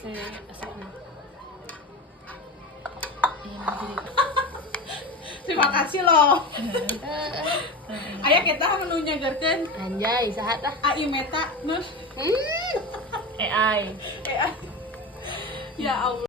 saya asapnya. Terima kasih loh. Aya kita nu nyagerkeun Anjay, saha tah? AI Meta Nur. AI. Ya Allah.